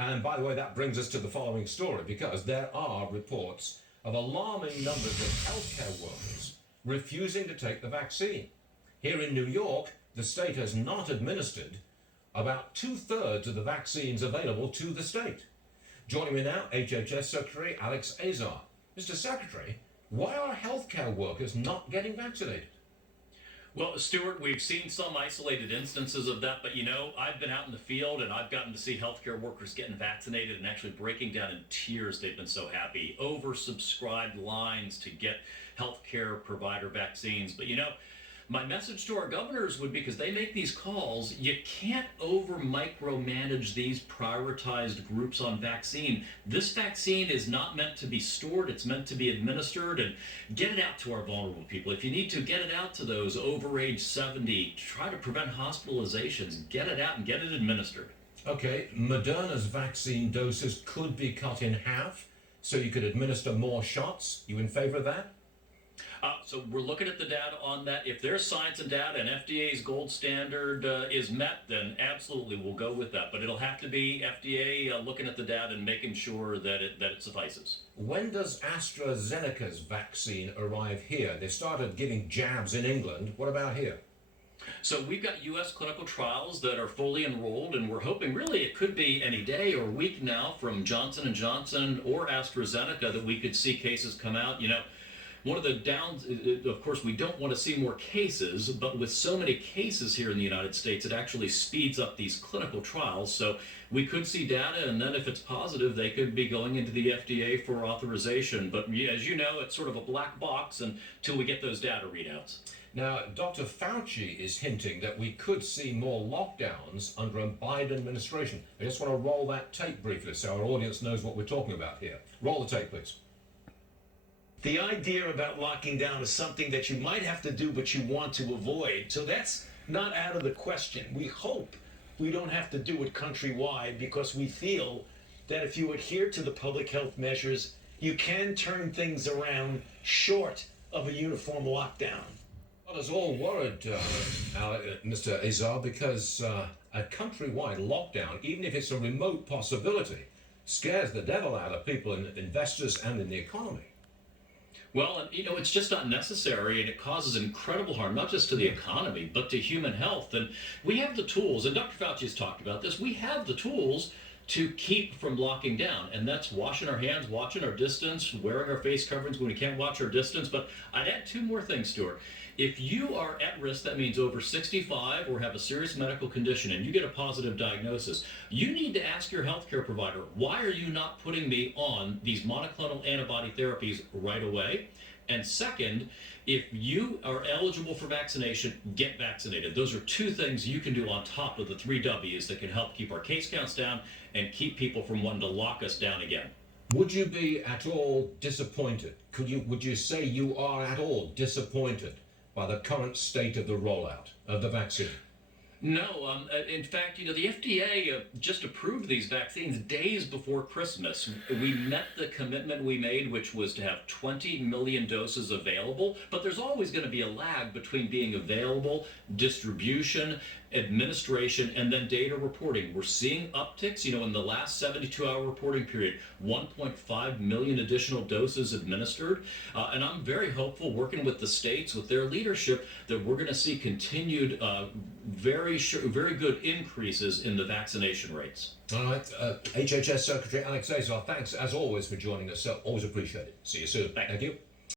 And by the way, that brings us to the following story, because there are reports of alarming numbers of healthcare workers refusing to take the vaccine. Here in New York, the state has not administered about 2/3 of the vaccines available to the state. Joining me now, HHS Secretary Alex Azar. Mr. Secretary, why are healthcare workers not getting vaccinated? Well, Stuart, we've seen some isolated instances of that, but I've been out in the field and I've gotten to see healthcare workers getting vaccinated and actually breaking down in tears. They've been so happy. Oversubscribed lines to get healthcare provider vaccines. But my message to our governors would be, because they make these calls, you can't over micromanage these prioritized groups on vaccine. This vaccine is not meant to be stored, it's meant to be administered, and get it out to our vulnerable people. If you need to, get it out to those over age 70. Try to prevent hospitalizations. Get it out and get it administered. Okay, Moderna's vaccine doses could be cut in half, so you could administer more shots. You in favor of that? So we're looking at the data on that. If there's science and data and FDA's gold standard is met, then absolutely we'll go with that. But it'll have to be FDA looking at the data and making sure that it suffices. When does Astrazeneca's vaccine arrive here? They started giving jabs in England. What about here? So we've got U.S. clinical trials that are fully enrolled, and we're hoping really it could be any day or week now from Johnson&Johnson or AstraZeneca that we could see cases come out. One of the downs, of course, we don't want to see more cases, but with so many cases here in the United States, it actually speeds up these clinical trials. So we could see data, and then if it's positive, they could be going into the FDA for authorization. But as you know, it's sort of a black box until we get those data readouts. Now, Dr. Fauci is hinting that we could see more lockdowns under a Biden administration. I just want to roll that tape briefly so our audience knows what we're talking about here. Roll the tape, please. The idea about locking down is something that you might have to do, but you want to avoid. So that's not out of the question. We hope we don't have to do it countrywide, because we feel that if you adhere to the public health measures, you can turn things around short of a uniform lockdown. Well, us all worried, Mr. Azar, because a countrywide lockdown, even if it's a remote possibility, scares the devil out of people, and investors, and in the economy. Well, it's just not necessary, and it causes incredible harm, not just to the economy, but to human health. And we have the tools, and Dr. Fauci has talked about this, we have the tools to keep from locking down, and that's washing our hands, watching our distance, wearing our face coverings when we can't watch our distance. But I'd add two more things, Stuart. If you are at risk, that means over 65 or have a serious medical condition, and you get a positive diagnosis, you need to ask your healthcare provider, why are you not putting me on these monoclonal antibody therapies right away? And second, if you are eligible for vaccination, get vaccinated. Those are two things you can do on top of the 3 W's that can help keep our case counts down and keep people from wanting to lock us down again. Would you be at all disappointed? Would you say you are at all disappointed by the current state of the rollout of the vaccine? No, in fact, the FDA just approved these vaccines days before Christmas. We met the commitment we made, which was to have 20 million doses available, but there's always going to be a lag between being available, distribution, administration, and then data reporting. We're seeing upticks, in the last 72-hour reporting period, 1.5 million additional doses administered. And I'm very hopeful, working with the states, with their leadership, that we're going to see continued very good increases in the vaccination rates. All right. HHS Secretary Alex Azar, thanks as always for joining us. Always appreciate it. See you soon. Thank you.